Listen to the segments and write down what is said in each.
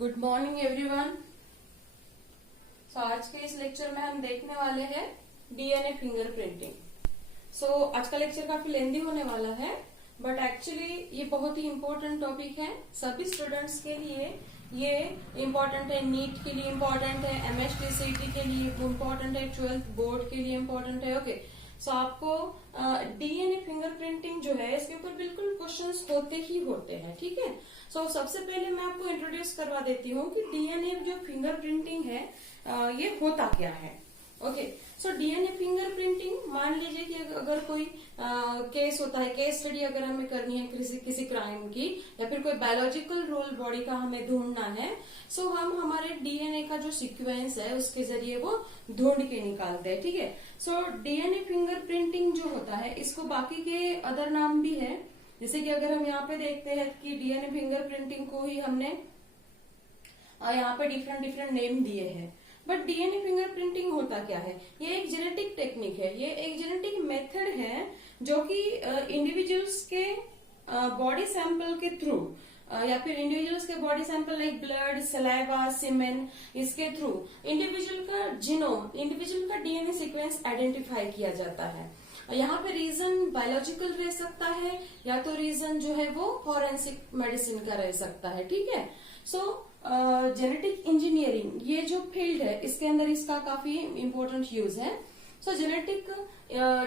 Good morning everyone. आज के इस लेक्चर में हम देखने वाले हैं डीएनए फिंगरप्रिंटिंग। आज का लेक्चर काफी लेंदी होने वाला है, बट एक्चुअली ये बहुत ही इम्पोर्टेंट टॉपिक है सभी स्टूडेंट्स के लिए। ये इम्पोर्टेंट है, नीट के लिए इम्पोर्टेंट है, एमएचटीसीटी के लिए इम्पोर्टेंट है, 12th बोर्ड के लिए इम्पोर्टेंट है। ओके, आपको डीएनए फिंगरप्रिंटिंग जो है इसके ऊपर बिल्कुल क्वेश्चंस होते ही होते हैं। ठीक है, सबसे पहले मैं आपको इंट्रोड्यूस करवा देती हूँ कि डीएनए जो फिंगरप्रिंटिंग है ये होता क्या है। ओके, डीएनए फिंगरप्रिंटिंग, मान लीजिए कि अगर कोई केस होता है, केस स्टडी अगर हमें करनी है किसी क्राइम की, या फिर कोई बायोलॉजिकल रोल बॉडी का हमें ढूंढना है, हम हमारे डीएनए का जो सीक्वेंस है उसके जरिए वो ढूंढ के निकालते हैं। ठीक है, डीएनए फिंगरप्रिंटिंग जो होता है इसको बाकी के अदर नाम भी है। जैसे कि अगर हम यहाँ पे देखते हैं कि डीएनए फिंगरप्रिंटिंग को ही हमने यहाँ पे डिफरेंट नेम दिए हैं, बट डीएनए फिंगरप्रिंटिंग होता क्या है? ये एक जेनेटिक टेक्निक है, ये एक जेनेटिक मेथड है जो कि इंडिविजुअल्स के बॉडी सैंपल के थ्रू या फिर इंडिविजुअल्स के body sample like blood, saliva, semen, इसके थ्रू इंडिविजुअल का जीनोम, इंडिविजुअल का डीएनए सीक्वेंस आइडेंटिफाई किया जाता है। यहाँ पे रीजन बायोलॉजिकल रह सकता है या तो रीजन जो है वो फॉरेंसिक मेडिसिन का रह सकता है। ठीक है, जेनेटिक इंजीनियरिंग ये जो फील्ड है इसके अंदर इसका काफी इम्पोर्टेंट यूज है। Genetic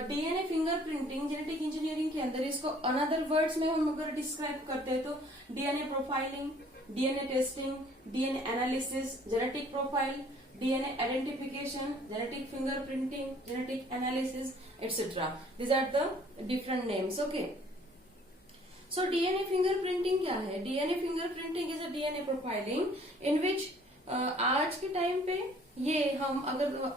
DNA fingerprinting genetic engineering के अंदर इसको अनदर वर्ड्स में हम अगर डिस्क्राइब करते हैं तो DNA profiling, DNA testing, DNA analysis, genetic profile, DNA identification, genetic fingerprinting, genetic analysis, etc. These are the different names. Okay. DNA fingerprinting क्या है? DNA fingerprinting is a DNA profiling in which आज के time पे ये हम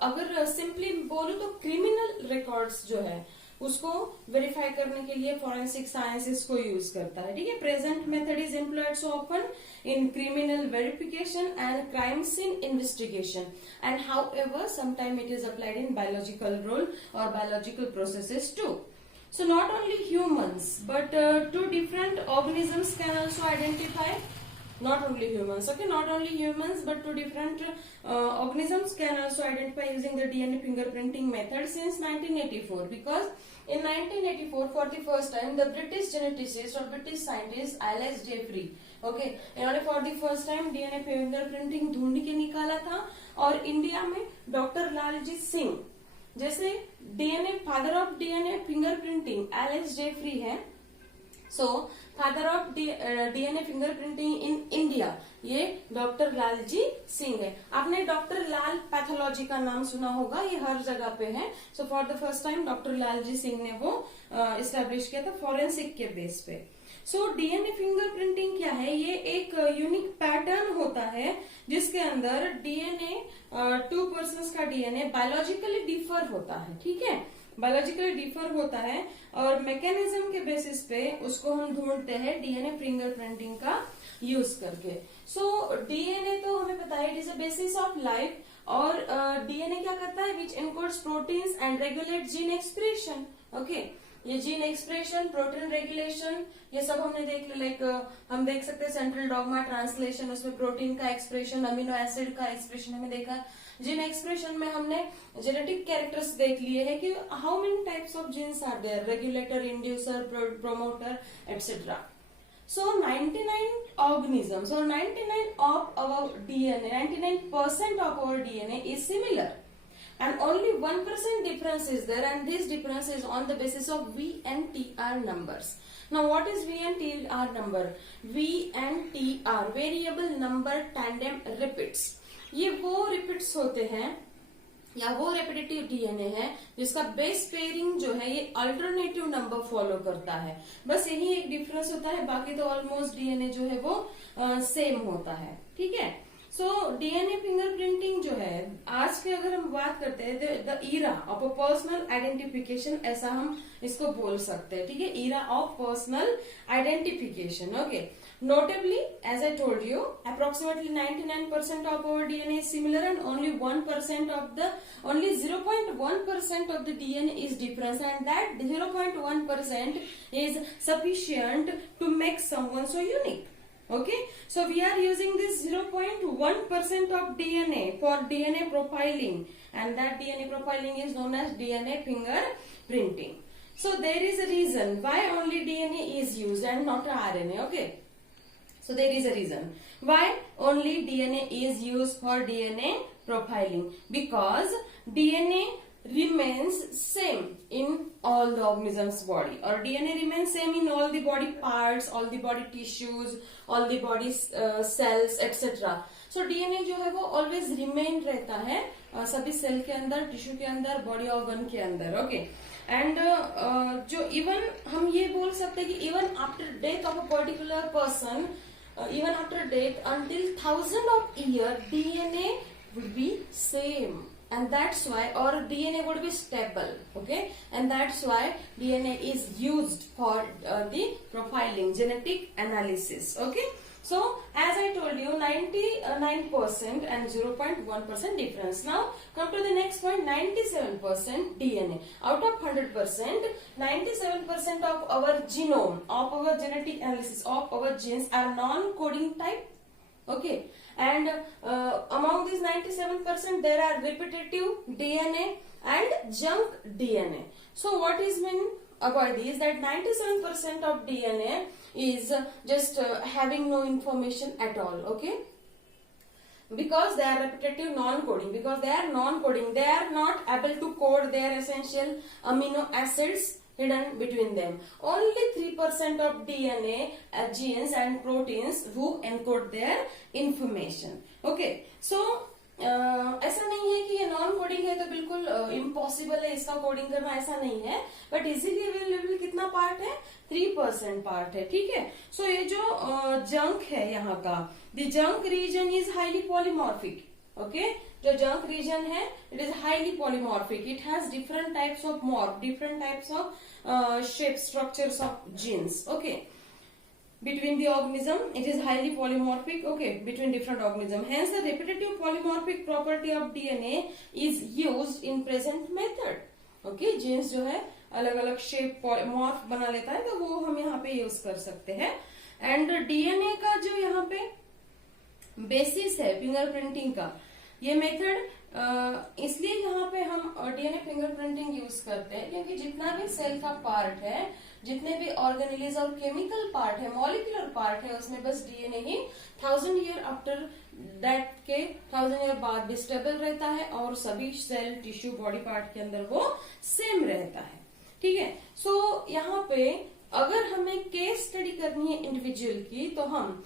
अगर simply बोलूं तो क्रिमिनल रिकॉर्ड्स जो है उसको वेरीफाई करने के लिए फॉरेंसिक साइंस इसको यूज करता है। ठीक है, present method is employed so often in criminal verification and crime scene investigation, and however sometime it is applied in biological role और biological processes too. So not only humans, but two different organisms can also identify. Not only humans, okay, not only humans, but two different organisms can also identify using the DNA fingerprinting method since 1984. Because in 1984, for the first time, the British geneticist or British scientist Alice Jeffrey, okay, इन्होंने for the first time DNA fingerprinting ढूंढ के निकाला था। और India में doctor Laljit Singh जैसे DNA father of DNA fingerprinting Alec Jeffreys है। Father of DNA fingerprinting in India ये डॉक्टर लालजी सिंह है। आपने डॉक्टर लाल पैथोलॉजी का नाम सुना होगा, ये हर जगह पे है। For the first time doctor Lalji Singh ने वो इस्टेब्लिश किया था फॉरेंसिक के बेस पे। डीएनए फिंगरप्रिंटिंग क्या है? ये एक यूनिक पैटर्न होता है जिसके अंदर डीएनए टू पर्सन्स का डीएनए बायोलॉजिकली डिफर होता है। ठीक है, बायोलॉजिकली डिफर होता है और मैकेनिज्म के बेसिस पे उसको हम ढूंढते हैं डीएनए फिंगरप्रिंटिंग का यूज करके। डीएनए तो हमें पता है it is a basis of life, और डीएनए क्या करता है? Which encodes proteins and regulate gene expression. Okay, ये जीन एक्सप्रेशन, प्रोटीन रेगुलेशन, ये सब हमने देख लिया। लाइक हम देख सकते हैं सेंट्रल डॉगमा ट्रांसलेशन, उसमें प्रोटीन का एक्सप्रेशन, अमीनो एसिड का एक्सप्रेशन हमें देखा। जीन एक्सप्रेशन में हमने जेनेटिक कैरेक्टर्स देख लिए हैं कि how many types of genes are there, regulator, inducer, promoter, etcetera. 99 organisms or 99 of our DNA, 99% of our DNA is similar. And only 1% difference is there, and this difference is on the basis of V and TR numbers. Now what is V and TR number? V and TR, variable number tandem repeats. ये वो repeats होते हैं या वो repetitive DNA है जिसका base pairing जो है ये अल्टरनेटिव नंबर फॉलो करता है। बस यही एक डिफरेंस होता है, बाकी तो ऑलमोस्ट डीएनए जो है वो सेम होता है। ठीक है, डीएनए फिंगरप्रिंटिंग जो है आज के अगर हम बात करते हैं the era of a personal identification, ऐसा हम इसको बोल सकते हैं। ठीक है, era of personal identification. Okay, notably as I told you, approximately 99% of our DNA is similar, and only 0.1% of the DNA is different, and that 0.1% is sufficient to make someone so unique. Okay, so we are using this 0.1% of DNA for DNA profiling, and that DNA profiling is known as DNA fingerprinting. So there is a reason why only DNA is used and not RNA. Okay, so there is a reason why only DNA is used for DNA profiling, because DNA remains same in all the organism's body, or DNA remains same in all the body parts, all the body tissues, all the body cells etc. So DNA जो है वो always remain रहता है सभी cell के अंदर, tissue के अंदर, बॉडी ऑर्गन के अंदर. ओके, एंड जो इवन हम ये बोल सकते हैं कि even after death of a particular person, even after death, until 1000 of year, DNA would be same, and that's why, or DNA would be stable. Okay, and that's why DNA is used for the profiling, genetic analysis. Okay, so as I told you, 99% and 0.1% difference. Now come to the next point, 97% DNA. Out of 100%, 97% of our genome, of our genetic analysis, of our genes are non-coding type. Okay, and among these 97% there are repetitive DNA and junk DNA. So what is mean about this, that 97% of DNA is just having no information at all. Okay, because they are repetitive, non-coding, because they are non-coding, they are not able to code their essential amino acids hidden between them. Only 3% of DNA genes and proteins who encode their information. Okay, so ऐसा नहीं है कि ये non coding है तो बिल्कुल impossible है इसका कोडिंग करना, ऐसा नहीं है, बट इजीली अवेलेबल कितना पार्ट है, 3% पार्ट है. ठीक है, सो ये जो जंक है यहाँ का, the junk region is highly polymorphic. Okay, जो जंक रीजन है it is highly polymorphic, it has different types of morph, different types of shape, structures of genes. Okay, between the organism it is highly polymorphic. Okay, between different organism, hence the repetitive polymorphic property of DNA is used in present method. Okay, genes जो है अलग अलग shape morph बना लेता है, तो वो हम यहाँ पे यूज कर सकते हैं. एंड डीएनए का जो यहाँ पे बेसिस है फिंगरप्रिंटिंग का, ये मेथड इसलिए यहाँ पे हम डीएनए फिंगरप्रिंटिंग यूज करते हैं क्योंकि जितना भी सेल का पार्ट है, जितने भी ऑर्गेनेलिज और केमिकल पार्ट है, मॉलिक्यूलर पार्ट है, उसमें बस डीएनए ही 1000 ईयर आफ्टर डेथ के 1000 ईयर बाद भी स्टेबल रहता है, और सभी सेल, टिश्यू, बॉडी पार्ट के अंदर वो सेम रहता है. ठीक है, सो यहाँ पे अगर हमें केस स्टडी करनी है इंडिविजुअल की, तो हम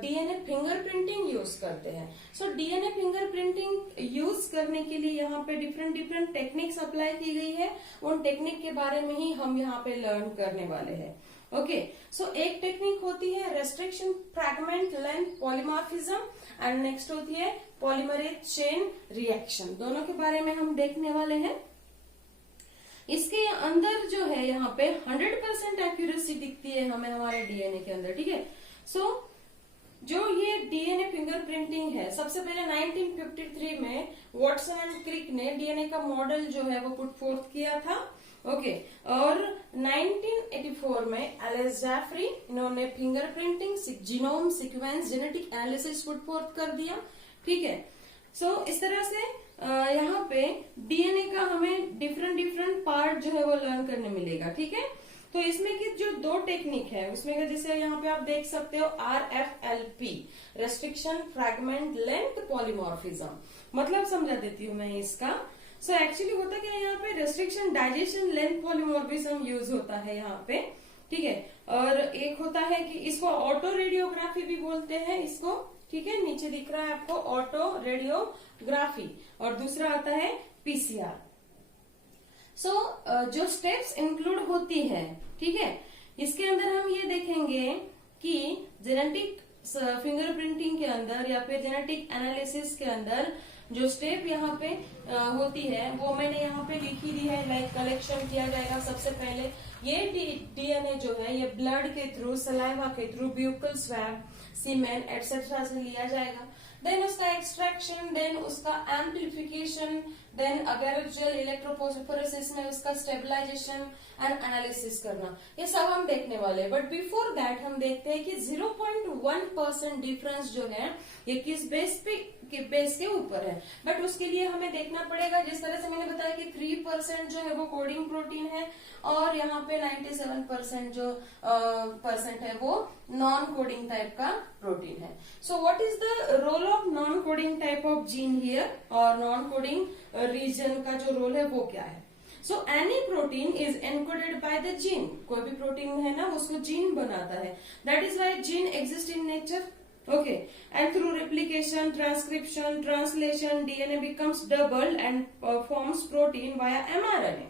डीएनए फिंगरप्रिंटिंग यूज करते हैं. सो डीएनए फिंगरप्रिंटिंग यूज करने के लिए यहाँ पे डिफरेंट डिफरेंट टेक्निक्स अप्लाई की गई है. उन टेक्निक के बारे में ही हम यहाँ पे लर्न करने वाले हैं. ओके, सो एक टेक्निक होती है restriction fragment length polymorphism, and next होती है पॉलीमरेज चेन रिएक्शन. दोनों के बारे में हम देखने वाले हैं. इसके अंदर जो है यहाँ पे 100% एक्यूरेसी दिखती है हमें हमारे डीएनए के अंदर. ठीक है, सो जो ये डीएनए फिंगरप्रिंटिंग है, सबसे पहले 1953 में वॉटसन एंड क्रिक ने डीएनए का मॉडल जो है वो पुट फोर्थ किया था. ओके, और 1984 में एलिस जैफरी, इन्होंने fingerprinting, genome sequence, genetic analysis put fourth कर दिया. ठीक है, सो इस तरह से यहाँ पे डीएनए का हमें डिफरेंट डिफरेंट पार्ट जो है वो लर्न करने मिलेगा. ठीक है, तो इसमें की जो दो टेक्निक है उसमें का, जैसे यहाँ पे आप देख सकते हो RFLP, restriction fragment length polymorphism. मतलब समझा देती हूँ मैं इसका. सो एक्चुअली होता क्या है, यहाँ पे restriction digestion length polymorphism use होता है यहाँ पे. ठीक है, और एक होता है कि इसको ऑटो रेडियोग्राफी भी बोलते हैं इसको. ठीक है, नीचे दिख रहा है आपको ऑटो रेडियोग्राफी, और दूसरा आता है पीसीआर. सो जो स्टेप्स इंक्लूड होती है, ठीक है, इसके अंदर हम ये देखेंगे कि जेनेटिक फिंगरप्रिंटिंग के अंदर या फिर जेनेटिक एनालिसिस के अंदर जो स्टेप यहाँ पे होती है वो मैंने यहाँ पे लिखी दी है. लाइक कलेक्शन किया जाएगा सबसे पहले. ये डीएनए जो है ये ब्लड के थ्रू, सलाइवा के थ्रू, ब्यूकल स्वैब, सीमेन एटसेट्रा से लिया जाएगा. देन उसका एक्सट्रैक्शन, देन उसका एम्प्लीफिकेशन, देन अगर जेल इलेक्ट्रोफोरेसिस में उसका स्टेबलाइजेशन एंड एनालिसिस करना, ये सब हम देखने वाले हैं। बट बिफोर दैट हम देखते हैं कि 0.1% डिफरेंस जो है ये किस बेस के ऊपर है। बट उसके लिए हमें देखना पड़ेगा, जिस तरह से मैंने बताया कि 3% जो है वो कोडिंग प्रोटीन है और यहाँ पे 97% जो परसेंट है वो नॉन कोडिंग टाइप का प्रोटीन है। So what is the role of non coding type of gene here, और नॉन कोडिंग रीजन का जो रोल है वो क्या है। So any protein is encoded by the gene, कोई भी प्रोटीन है ना उसको जीन बनाता है। That is why gene exist in nature. Okay, and through replication, transcription, translation, DNA becomes doubled and forms protein via mRNA.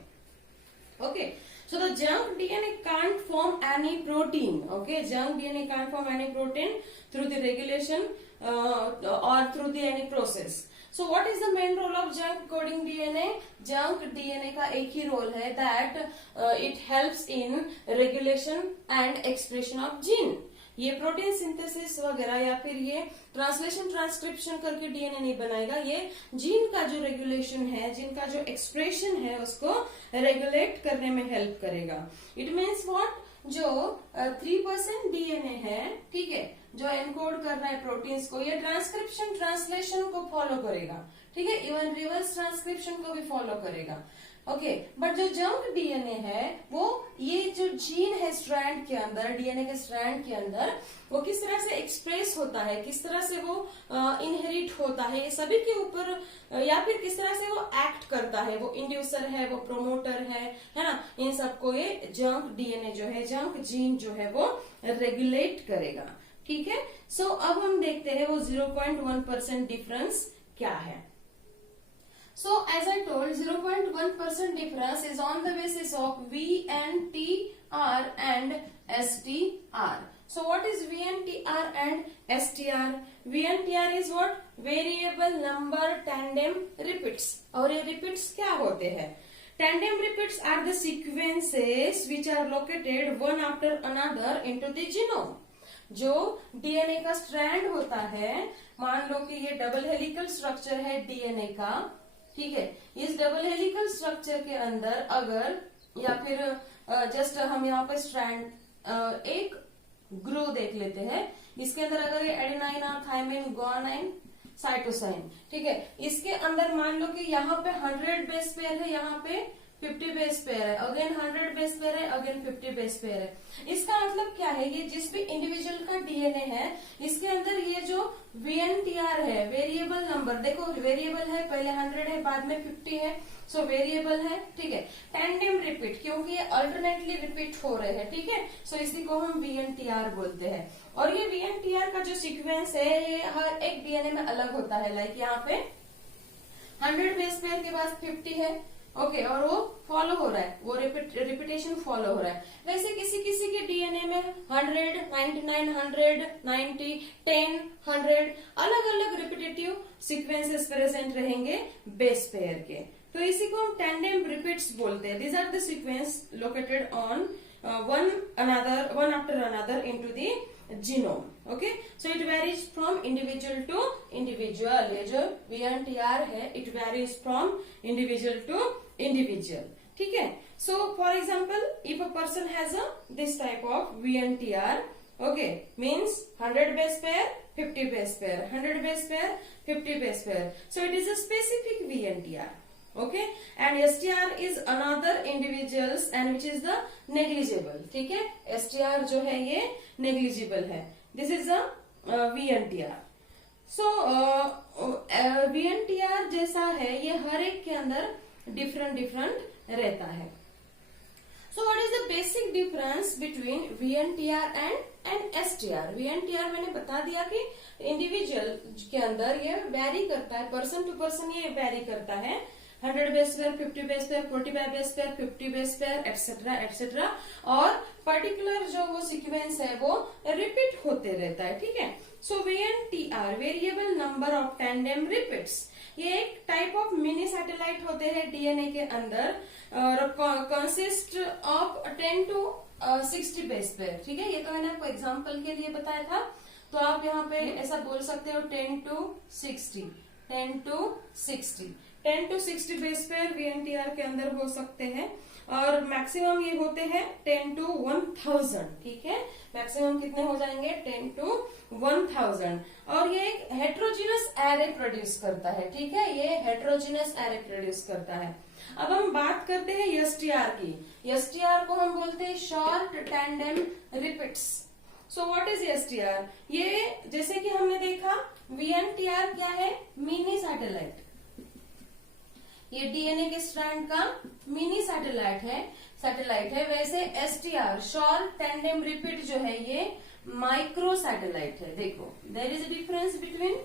Okay, so the junk DNA can't form any protein. Okay, junk DNA can't form any protein through the regulation or through the any process. So what is the main role of junk coding DNA? Junk DNA का एक ही role है, that it helps in regulation and expression of gene. ये protein synthesis वगैरह या फिर ये translation transcription करके DNA नहीं बनाएगा, ये जीन का जो रेगुलेशन है, जीन का जो एक्सप्रेशन है उसको रेगुलेट करने में हेल्प करेगा। इट मीन्स व्हाट, जो 3% डीएनए है, ठीक है, जो एनकोड कर रहा है प्रोटीन्स को, ये ट्रांसक्रिप्शन ट्रांसलेशन को फॉलो करेगा, ठीक है, इवन रिवर्स ट्रांसक्रिप्शन को भी फॉलो करेगा। ओके, बट जो जंक डीएनए है वो ये जो जीन है स्ट्रैंड के अंदर, डीएनए के स्ट्रैंड के अंदर, वो किस तरह से एक्सप्रेस होता है, किस तरह से वो इनहेरिट होता है, ये सभी के ऊपर, या फिर किस तरह से वो एक्ट करता है, वो इंड्यूसर है, वो प्रोमोटर है ना, इन सबको ये जंक डीएनए जो है, जंक जीन जो है वो रेगुलेट करेगा। ठीक है, सो अब हम देखते हैं वो 0.1% डिफरेंस क्या है। So as I told, 0.1% difference is on the basis of VNTR and STR. So what is VNTR and STR? VNTR is what? Variable number tandem repeats. और ये repeats क्या होते हैं? Tandem repeats are the sequences which are located one after another into the genome. जो DNA का strand होता है, मान लो कि ये डबल हेलिकल स्ट्रक्चर है डीएनए का, ठीक है, इस डबल हेलिकल स्ट्रक्चर के अंदर अगर, या फिर जस्ट हम यहाँ पे स्ट्रैंड एक ग्रो देख लेते हैं, इसके अंदर अगर ये एडेनाइन और थायमिन, गुआनाइन, साइटोसाइन, ठीक है, इसके अंदर मान लो कि यहाँ पे 100 बेस पेयर है, यहाँ पे 50 बेस पेयर है, अगेन 100 बेस पेयर है, अगेन 50 बेस पेयर है। इसका मतलब क्या है, ये जिस भी इंडिविजुअल का डीएनए है इसके अंदर ये जो VNTR है, वेरिएबल नंबर, देखो वेरिएबल है, पहले 100 है, बाद में 50 है, सो वेरिएबल है, ठीक है। टैंडेम रिपीट, क्योंकि ये अल्टरनेटली रिपीट हो रहे हैं, ठीक है, सो इसी को हम VNTR बोलते हैं। और ये VNTR का जो सीक्वेंस है ये हर एक डीएनए में अलग होता है। लाइक यहाँ पे 100 बेस पेयर के बाद 50 है, ओके, और वो फॉलो हो रहा है, वो रिपीटेशन फॉलो हो रहा है। वैसे किसी किसी के डीएनए में 100, 99, 100, 90, 10, 100 अलग अलग रिपीटेटिव सीक्वेंसेस प्रेजेंट रहेंगे बेस पेयर के, तो इसी को हम टैंडेम रिपीट्स बोलते हैं। These are the sequence located on one after another into the genome. Okay, so it varies from individual to individual. ये जो VNTR है, it varies from individual to individual. ठीक है, so for example, if a person has this type of VNTR, okay, means 100 base pair, 50 base pair, 100 base pair, 50 base pair. So it is a specific VNTR. Okay, and STR is another individuals and which is the negligible. ठीक है, STR जो है ये negligible है. This is a VNTR. So VNTR जैसा है ये हर एक के अंदर different रहता है. So what is the basic difference between VNTR and STR? VNTR मैंने बता दिया कि इंडिविजुअल के अंदर ये वैरी करता है, पर्सन टू पर्सन ये वैरी करता है, 100 base pair, 50 base pair, 45 base pair, 50 base pair, etcetera etcetera, और पर्टिकुलर जो वो सीक्वेंस है वो रिपीट होते रहता है। ठीक है, सो VNTR variable number of tandem repeats, ये एक टाइप ऑफ मिनी सैटेलाइट होते हैं डीएनए के अंदर और consist of 10 to 60 base pair. ठीक है, ये तो मैंने आपको एग्जाम्पल के लिए बताया था, तो आप यहाँ पे ऐसा बोल सकते हो 10 to 60, 10 to 60। 10 to 60 base pair VNTR के अंदर हो सकते हैं, और मैक्सिमम ये होते हैं 10 to 1000, ठीक है। मैक्सिमम कितने हो जाएंगे? 10 to 1000। और ये एक हेट्रोजीनस एरे प्रोड्यूस करता है, ठीक है, ये हेट्रोजीनस एरे प्रोड्यूस करता है। अब हम बात करते हैं STR की। STR को हम बोलते हैं short tandem repeats. So what is STR? ये जैसे कि हमने देखा VNTR क्या है? Mini satellite. ये डीएनए के स्ट्रैंड का मिनी सैटेलाइट है। वैसे STR शॉर्ट टैंडेम रिपीट जो है ये माइक्रो सैटेलाइट है। देखो, there is a difference between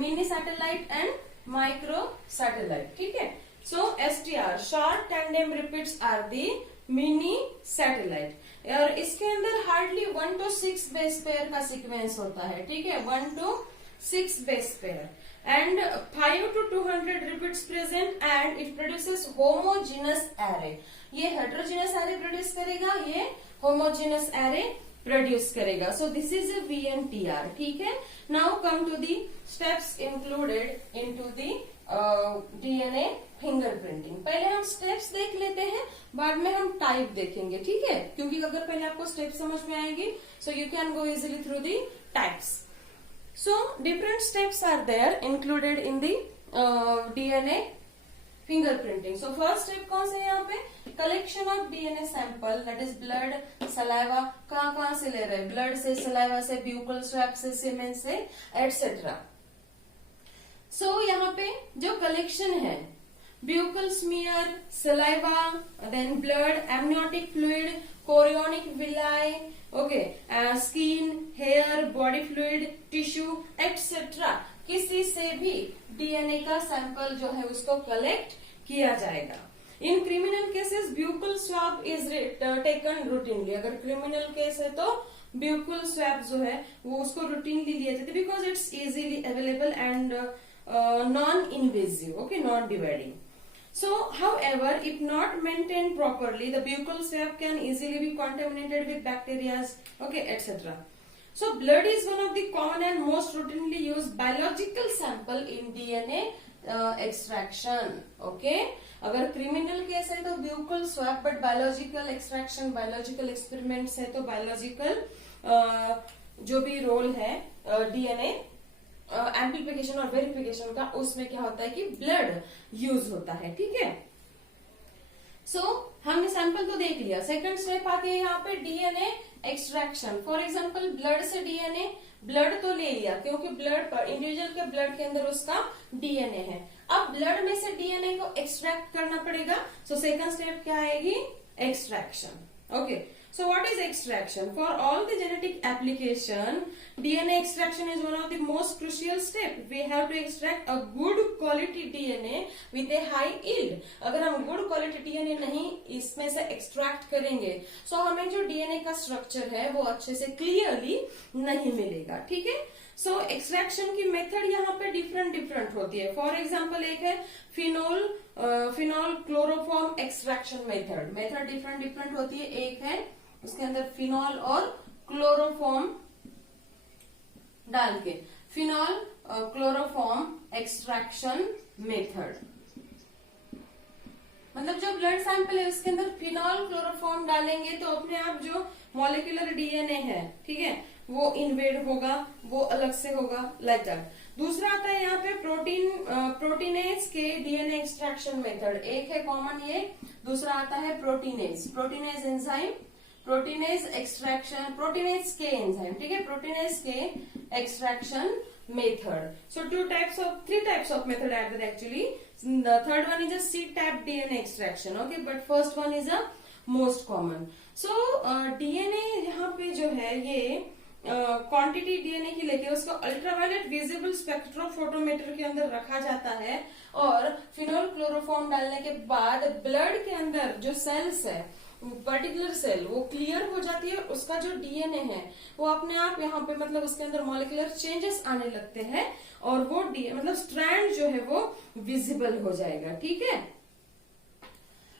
mini satellite and micro satellite, ठीक है। So STR short tandem repeats are the mini satellite, और इसके अंदर हार्डली 1 to 6 बेस पेयर का सीक्वेंस होता है, ठीक है, 1 to 6 base pair and 5 to 200 repeats present and it produces homogeneous array। ये heterogeneous array produce करेगा, ये homogeneous array produce करेगा। So this is a VNTR, ठीक है। Now come to the steps included into the DNA fingerprinting। पहले हम steps देख लेते हैं, बाद में हम टाइप देखेंगे, ठीक है, क्योंकि अगर पहले आपको steps समझ में आएंगे so you can go easily through the types। So different steps are there included in the DNA fingerprinting। So first step कौन सा है यहाँ पे? Collection of DNA sample, that is blood, saliva। कहाँ से ले रहे हैं? ब्लड से, सलाइवा से, ब्यूकल स्वैब से, सीमेन से, एटसेट्रा। So यहाँ पे जो कलेक्शन है, buccal smear, saliva, then blood, amniotic fluid, chorionic villi, okay, skin, hair, body fluid, tissue etcetera, किसी से भी डीएनए का सैंपल जो है उसको कलेक्ट किया जाएगा। In criminal cases buccal swab is taken routinely. अगर क्रिमिनल केस है तो ब्यूकल स्वैब जो है वो उसको रूटीनली लिए जाते, because it's easily available and non invasive, okay, not dividing. So, however, if not maintained properly, the buccal swab can easily be contaminated with bacteria, okay, etc. So, blood is one of the common and most routinely used biological sample in DNA extraction, okay. अगर criminal case है तो buccal swab, but biological extraction, biological experiments है तो biological जो भी role है DNA amplification और verification का, उसमें क्या होता है कि ब्लड यूज होता है, ठीक है। सो हमने सैंपल तो देख लिया। सेकंड स्टेप आती है यहाँ पे DNA extraction. For example blood से डीएनए, ब्लड तो ले लिया क्योंकि ब्लड पर इंडिविजुअल के ब्लड के अंदर उसका डीएनए है। अब ब्लड में से डीएनए को एक्सट्रैक्ट करना पड़ेगा। सो सेकंड स्टेप क्या आएगी? Extraction, okay. So what is extraction? For all the genetic application, DNA extraction is one of the most crucial step. We have to extract a good quality DNA with a high yield. अगर हम good quality DNA नहीं इसमें से extract करेंगे, so हमें जो DNA का structure है वो अच्छे से clearly नहीं मिलेगा, ठीक है। So extraction की method यहाँ पे different होती है। For example एक है phenol chloroform extraction method। Method different होती है। एक है उसके अंदर फिनॉल और क्लोरोफॉर्म डाल के, फिनॉल क्लोरोफॉर्म एक्सट्रैक्शन मेथड। मतलब जो ब्लड सैंपल है उसके अंदर फिनॉल क्लोरोफॉर्म डालेंगे तो अपने आप जो मॉलिक्यूलर डीएनए है, ठीक है, वो इन्वेड होगा, वो अलग से होगा, लाइक दैट। दूसरा आता है यहाँ पे प्रोटीनेज के डीएनए एक्सट्रैक्शन मेथड। एक है कॉमन ये, दूसरा आता है proteinase enzyme, proteinase extraction, proteinase के एंजाइम, ठीक है, प्रोटीनेज के extraction method. So three types of method are there actually. The third one is a C-type DNA extraction, okay, but first one is a most common. So DNA यहाँ पे जो है ये quantity DNA की लेके उसको ultraviolet visible spectrophotometer के अंदर रखा जाता है, और फिनोल क्लोरोफॉर्म डालने के बाद ब्लड के अंदर जो सेल्स है, पर्टिकुलर सेल वो क्लियर हो जाती है, उसका जो डीएनए है वो अपने आप यहाँ पे मतलब उसके अंदर मॉलिक्यूलर चेंजेस आने लगते हैं, और वो मतलब स्ट्रैंड जो है वो विजिबल हो जाएगा, ठीक है।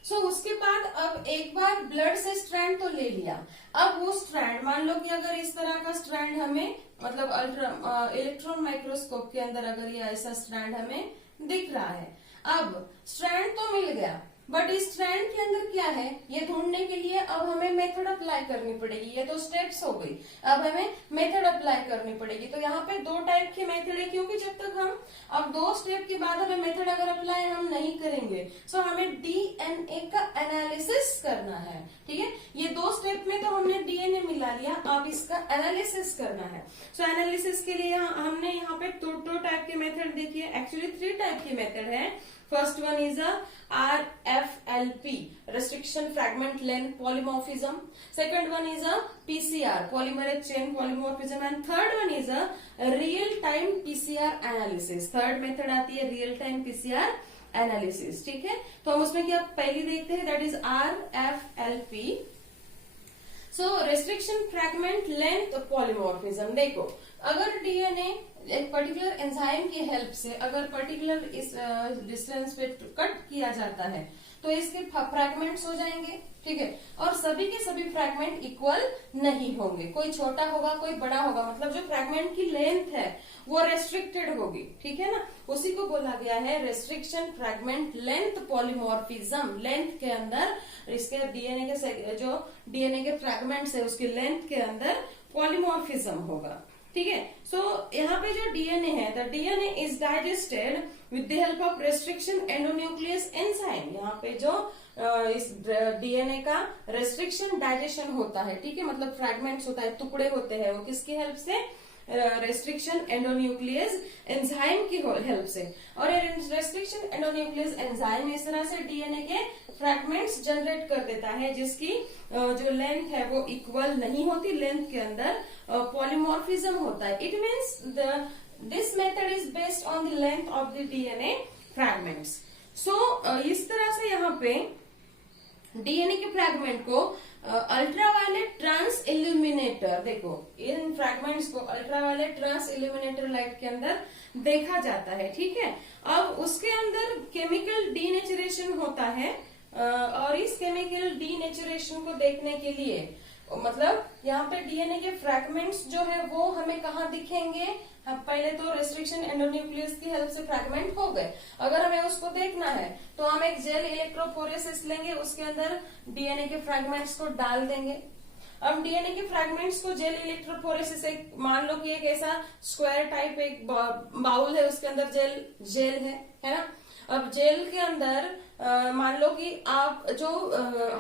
सो उसके बाद अब एक बार ब्लड से स्ट्रैंड तो ले लिया, अब वो स्ट्रैंड मान लो कि अगर इस तरह का स्ट्रैंड हमें मतलब इलेक्ट्रॉन माइक्रोस्कोप के अंदर अगर ये ऐसा स्ट्रैंड हमें दिख रहा है, अब स्ट्रैंड तो मिल गया, बट इस स्ट्रैंड के अंदर क्या है ये ढूंढने के लिए अब हमें मेथड अप्लाई करनी पड़ेगी। ये तो स्टेप्स हो गई, अब हमें मेथड अप्लाई करनी पड़ेगी। तो यहाँ पे दो टाइप की मेथड है, क्योंकि जब तक हम अब दो स्टेप के बाद हमें मेथड अगर अप्लाई हम नहीं करेंगे, सो हमें डीएनए का एनालिसिस करना है। ठीक है, ये दो स्टेप में तो हमने डीएनए मिला लिया, अब इसका एनालिसिस करना है। सो एनालिसिस के लिए हमने यहाँ पे दो टाइप के मेथड देखी है, एक्चुअली 3 टाइप की मेथड है। First one is a RFLP, restriction fragment length polymorphism. Second one is a PCR, polymerase chain polymorphism, and third one is a real time PCR analysis. Third method आती है real time PCR analysis. ठीक है, तो हम उसमें क्या पहली देखते हैं, that is RFLP. So restriction fragment length polymorphism. देखो, अगर डीएनए एक पर्टिकुलर एंजाइम की हेल्प से अगर पर्टिकुलर इस डिस्टेंस पे कट किया जाता है तो इसके फ्रैगमेंट्स हो जाएंगे। ठीक है, और सभी के सभी फ्रैगमेंट इक्वल नहीं होंगे, कोई छोटा होगा कोई बड़ा होगा, मतलब जो फ्रैगमेंट की लेंथ है वो रेस्ट्रिक्टेड होगी। ठीक है ना, उसी को बोला गया है restriction fragment length polymorphism. Length के अंदर इसके डीएनए के जो डीएनए के फ्रैगमेंट्स है उसकी लेंथ के अंदर पॉलीमॉर्फिज्म होगा। ठीक है, सो यहाँ पे जो डीएनए है, the DNA is digested with the help of restriction endonuclease enzyme. यहाँ पे जो इस डीएनए का रेस्ट्रिक्शन डाइजेशन होता है, ठीक है, मतलब फ्रैगमेंट्स होता है, टुकड़े होते हैं, वो किसकी हेल्प से, रेस्ट्रिक्शन एंडोन्यूक्लियस एंजाइम की हेल्प से। और रेस्ट्रिक्शन एंडोन्यूक्लियस एंजाइम इस तरह से डीएनए के फ्रैगमेंट्स जनरेट कर देता है जिसकी जो लेंथ है वो इक्वल नहीं होती, लेंथ के अंदर पॉलीमॉर्फिज्म होता है। It means this method is based on the length of the DNA fragments. So इस तरह से यहाँ पे डीएनए के फ्रैगमेंट को अल्ट्रावायलेट ट्रांस इल्यूमिनेटर, देखो इन फ्रैगमेंट्स को अल्ट्रावायलेट ट्रांस इल्यूमिनेटर लाइट के अंदर देखा जाता है। ठीक है, अब उसके अंदर केमिकल डीनेचुरेशन होता है, और इस केमिकल डीनेचुरेशन को देखने के लिए मतलब यहाँ पे डीएनए के फ्रैगमेंट्स जो है वो हमें कहाँ दिखेंगे, पहले तो रेस्ट्रिक्शन एंडोन्यूक्लियस की हेल्प से फ्रैगमेंट हो गए, अगर हमें उसको देखना है तो हम एक जेल इलेक्ट्रोफोरेसिस लेंगे, उसके अंदर डीएनए के फ्रैगमेंट्स को डाल देंगे। अब डीएनए के फ्रैगमेंट्स को जेल इलेक्ट्रोफोरेसिस, एक मान लो कि एक ऐसा स्क्वायर टाइप एक बाउल है, उसके अंदर जेल है ना। अब जेल के अंदर मान लो कि आप जो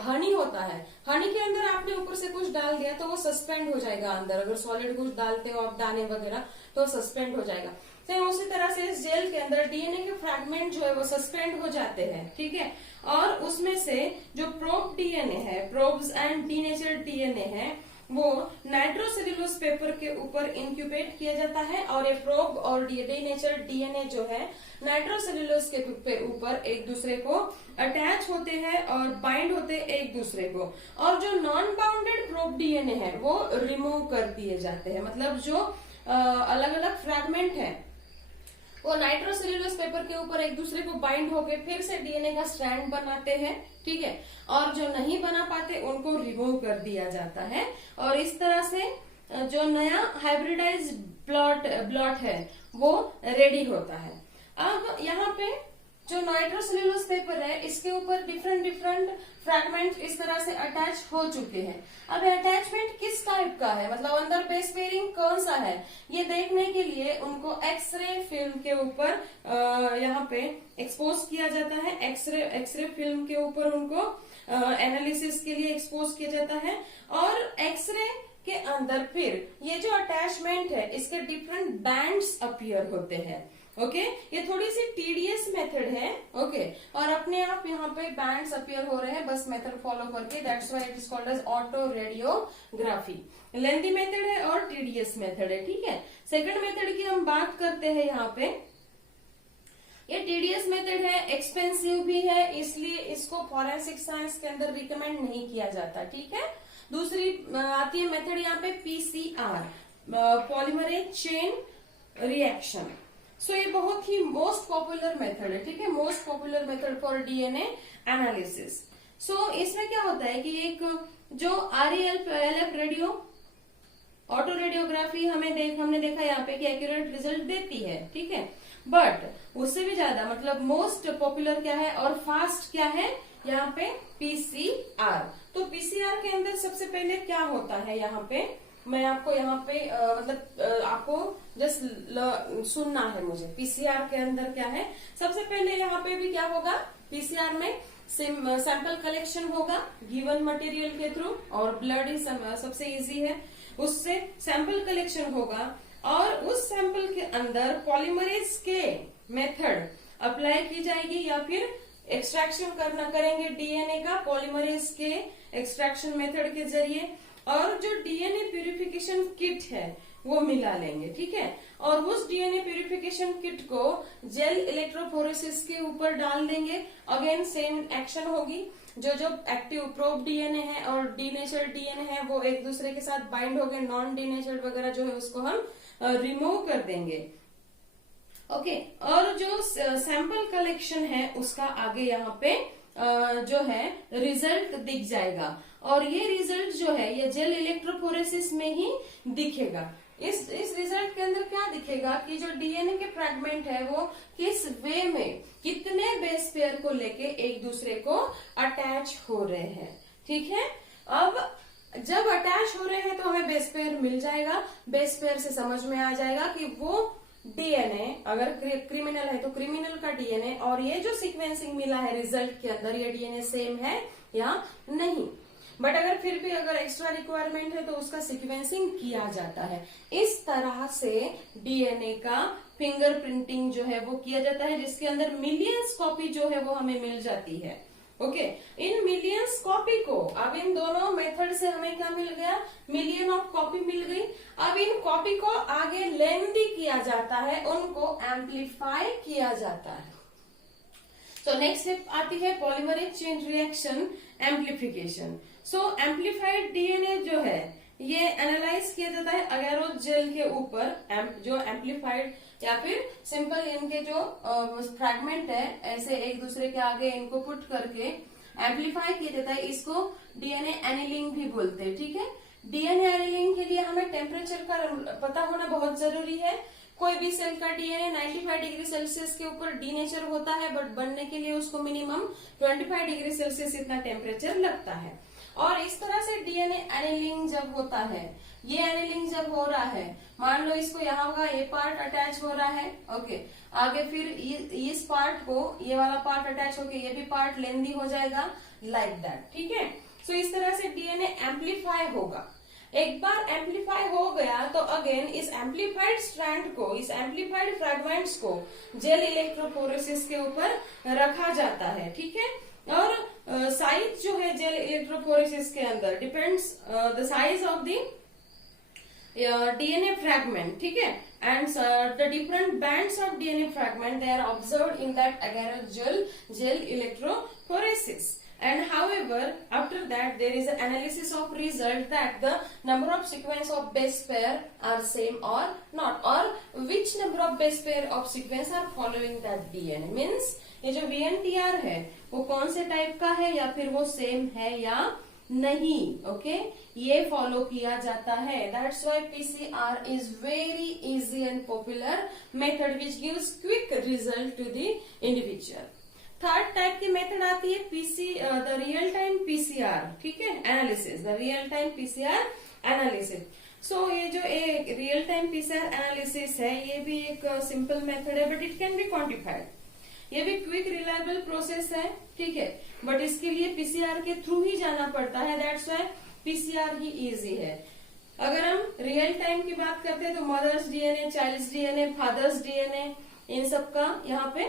हनी होता है, हनी के अंदर आपने ऊपर से कुछ डाल दिया तो वो सस्पेंड हो जाएगा अंदर, अगर सॉलिड कुछ डालते हो आप दाने वगैरह तो सस्पेंड हो जाएगा। सेम उसी तरह से इस जेल के अंदर डीएनए के फ्रैगमेंट जो है वो सस्पेंड हो जाते हैं। ठीक है, और उसमें से जो प्रोब डीएनए है, प्रोब्स एंड डीनेचर्ड डीएनए है, वो नाइट्रोसेल्यूलोज पेपर के ऊपर इंक्यूबेट किया जाता है, और ये प्रोब और डीनेचर्ड डीएनए जो है नाइट्रोसेल्यूलोज के ऊपर एक दूसरे को अटैच होते हैं और बाइंड होते हैं एक दूसरे को, और जो नॉन बाउंडेड प्रोब डीएनए है वो रिमूव कर दिए जाते हैं। मतलब जो अलग अलग फ्रैगमेंट है वो नाइट्रोसेल्यूलोज पेपर के ऊपर एक दूसरे को बाइंड होके फिर से डीएनए का स्ट्रैंड बनाते हैं। ठीक है, और जो नहीं बना पाते उनको रिमूव कर दिया जाता है, और इस तरह से जो नया हाइब्रिडाइज्ड ब्लॉट है वो रेडी होता है। अब यहाँ पे जो नाइट्रोसेल्यूलोज पेपर है इसके ऊपर डिफरेंट फ्रैगमेंट इस तरह से अटैच हो चुके हैं। अब अटैचमेंट किस टाइप का है, मतलब अंदर बेस पेयरिंग कौन सा है, ये देखने के लिए उनको एक्सरे फिल्म के ऊपर यहाँ पे एक्सपोज किया जाता है। एक्सरे फिल्म के ऊपर उनको एनालिसिस के लिए एक्सपोज किया जाता है, और एक्सरे के अंदर फिर ये जो अटैचमेंट है इसके डिफरेंट बैंड्स अपीयर होते हैं। ओके, ये थोड़ी सी टीडीएस मेथड है। ओके, और अपने आप यहाँ पे बैंड्स अपीयर हो रहे हैं बस मेथड फॉलो करके, that's why it is called as auto radiography. Lengthy method है और टीडीएस मेथड है। ठीक है, सेकंड मेथड की हम बात करते हैं। यहाँ पे ये टीडीएस मेथड है, एक्सपेंसिव भी है, इसलिए इसको फॉरेंसिक साइंस के अंदर रिकमेंड नहीं किया जाता। ठीक है, दूसरी आती है मेथड यहाँ पे PCR, polymerase chain reaction. So ये बहुत ही मोस्ट पॉपुलर मेथड है। ठीक है, most popular method for DNA analysis. So इसमें क्या होता है कि एक जो आरईएलएफ रेडियो ऑटो रेडियोग्राफी हमने देखा यहाँ पे कि एक्यूरेट रिजल्ट देती है, ठीक है। बट उससे भी ज्यादा मतलब मोस्ट पॉपुलर क्या है और फास्ट क्या है यहाँ पे, पीसीआर। तो पीसीआर के अंदर सबसे पहले क्या होता है, यहाँ पे मैं आपको यहाँ पे आपको जस्ट सुनना है मुझे। पीसीआर के अंदर क्या है, सबसे पहले यहाँ पे भी क्या होगा, पीसीआर में सैंपल कलेक्शन होगा गिवन मटेरियल के थ्रू, और ब्लड ही सबसे इजी है, उससे सैंपल कलेक्शन होगा और उस सैंपल के अंदर पॉलीमरेज के मेथड अप्लाई की जाएगी या फिर एक्सट्रैक्शन करेंगे डीएनए का पॉलीमरेज के एक्सट्रैक्शन मेथड के जरिए, और जो डीएनए प्यूरिफिकेशन किट है वो मिला लेंगे, ठीक है। और उस डीएनए प्यूरिफिकेशन किट को जेल इलेक्ट्रोफोरेसिस के ऊपर डाल देंगे। अगेन सेम एक्शन होगी, जो एक्टिव प्रोब डीएनए है और डीनेचर्ड डीएनए है वो एक दूसरे के साथ बाइंड हो गए, नॉन डीनेचर्ड वगैरह जो है उसको हम रिमूव कर देंगे, ओके। और जो सैंपल कलेक्शन है उसका आगे यहाँ पे जो है रिजल्ट दिख जाएगा, और ये रिजल्ट जो है ये जेल इलेक्ट्रोफोरेसिस में ही दिखेगा। इस रिजल्ट के अंदर क्या दिखेगा कि जो डीएनए के फ्रैगमेंट है वो किस वे में कितने बेस पेयर को लेके एक दूसरे को अटैच हो रहे हैं, ठीक है। अब जब अटैच हो रहे हैं तो हमें बेस पेयर मिल जाएगा, बेस पेयर से समझ में आ जाएगा कि वो डीएनए अगर क्रिमिनल है तो क्रिमिनल का डीएनए, और ये जो सीक्वेंसिंग मिला है रिजल्ट के अंदर ये डीएनए सेम है या नहीं। बट अगर फिर भी अगर एक्स्ट्रा रिक्वायरमेंट है तो उसका सीक्वेंसिंग किया जाता है। इस तरह से डीएनए का फिंगरप्रिंटिंग जो है वो किया जाता है, जिसके अंदर मिलियंस कॉपी जो है वो हमें मिल जाती है, ओके। इन मिलियंस कॉपी को अब इन दोनों मेथड से हमें क्या मिल गया, मिलियन ऑफ कॉपी मिल गई। अब इन कॉपी को आगे लेंदी किया जाता है, उनको एम्पलीफाई किया जाता है। तो नेक्स्ट स्टेप आती है पॉलीमरेज चेन रिएक्शन एम्पलीफिकेशन। सो एम्पलीफाइड डीएनए जो है ये एनालाइज किया जाता है अगैरोस जेल के ऊपर, जो एम्पलीफाइड या फिर सिंपल इनके जो फ्रैगमेंट है ऐसे एक दूसरे के आगे इनको पुट करके एम्पलीफाई किया जाता है। इसको डीएनए एनिलिंग भी बोलते हैं, ठीक है। डीएनए एनिलिंग के लिए हमें टेम्परेचर का पता होना बहुत जरूरी है। कोई भी सेल का डीएनए 95 डिग्री सेल्सियस के ऊपर डीनेचर होता है, बट बनने के लिए उसको मिनिमम 25 डिग्री सेल्सियस इतना टेम्परेचर लगता है। और इस तरह से डीएनए एनिलिंग जब होता है, ये एनिलिंग जब हो रहा है, मान लो इसको यहाँ का ये पार्ट अटैच हो रहा है, ओके, आगे फिर इस पार्ट को ये वाला पार्ट अटैच होके ये भी पार्ट लेंदी हो जाएगा, लाइक दैट, ठीक है। सो इस तरह से डीएनए एम्पलीफाई होगा। एक बार एम्पलीफाई हो गया तो अगेन इस एम्पलीफाइड स्ट्रैंड को, इस एम्पलीफाइड फ्रैगमेंट्स को जेल इलेक्ट्रोफोरेसिस के ऊपर रखा जाता है, ठीक है। और साइज जो है जेल इलेक्ट्रोफोरेसिस के अंदर depends the size of the DNA fragment, ठीक है, and the different bands of DNA fragment they are observed in that agarose gel electrophoresis. And however, after that there is an analysis of result that the number of sequence of base pair are same or not, or which number of base pair of sequence are following that DNA. Means ये जो VNTR है वो कौन से type का है या फिर वो सेम है या नहीं, ओके, ये फॉलो किया जाता है। That's why PCR is very easy and popular method which gives quick result to the individual. Third type की मेथड आती है द रियल टाइम PCR, ठीक है, analysis, the real time PCR analysis. So ये जो एक रियल टाइम PCR एनालिसिस है ये भी एक सिंपल मेथड है, but it can be quantified. ये भी क्विक रिलायबल प्रोसेस है, ठीक है, बट इसके लिए PCR के थ्रू ही जाना पड़ता है। That's why PCR he easy है। अगर हम रियल टाइम की बात करते हैं तो mother's DNA, child's DNA, father's DNA, इन सब का यहाँ पे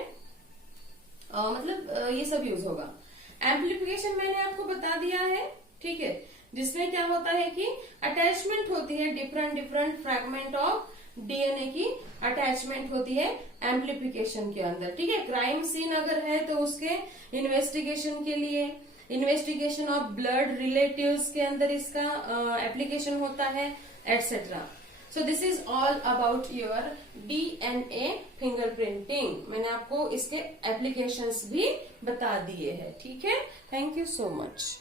ये सब यूज होगा। एम्पलीफिकेशन मैंने आपको बता दिया है, ठीक है, जिसमें क्या होता है कि अटैचमेंट होती है डिफरेंट फ्रैगमेंट ऑफ डीएनए की अटैचमेंट होती है एम्पलीफिकेशन के अंदर, ठीक है। क्राइम सीन अगर है तो उसके इन्वेस्टिगेशन के लिए, इन्वेस्टिगेशन ऑफ ब्लड रिलेटिव्स के अंदर इसका एप्लीकेशन होता है, etcetera. So this is all about your DNA fingerprinting. मैंने आपको इसके एप्लीकेशंस भी बता दिए हैं, ठीक है। Thank you so much.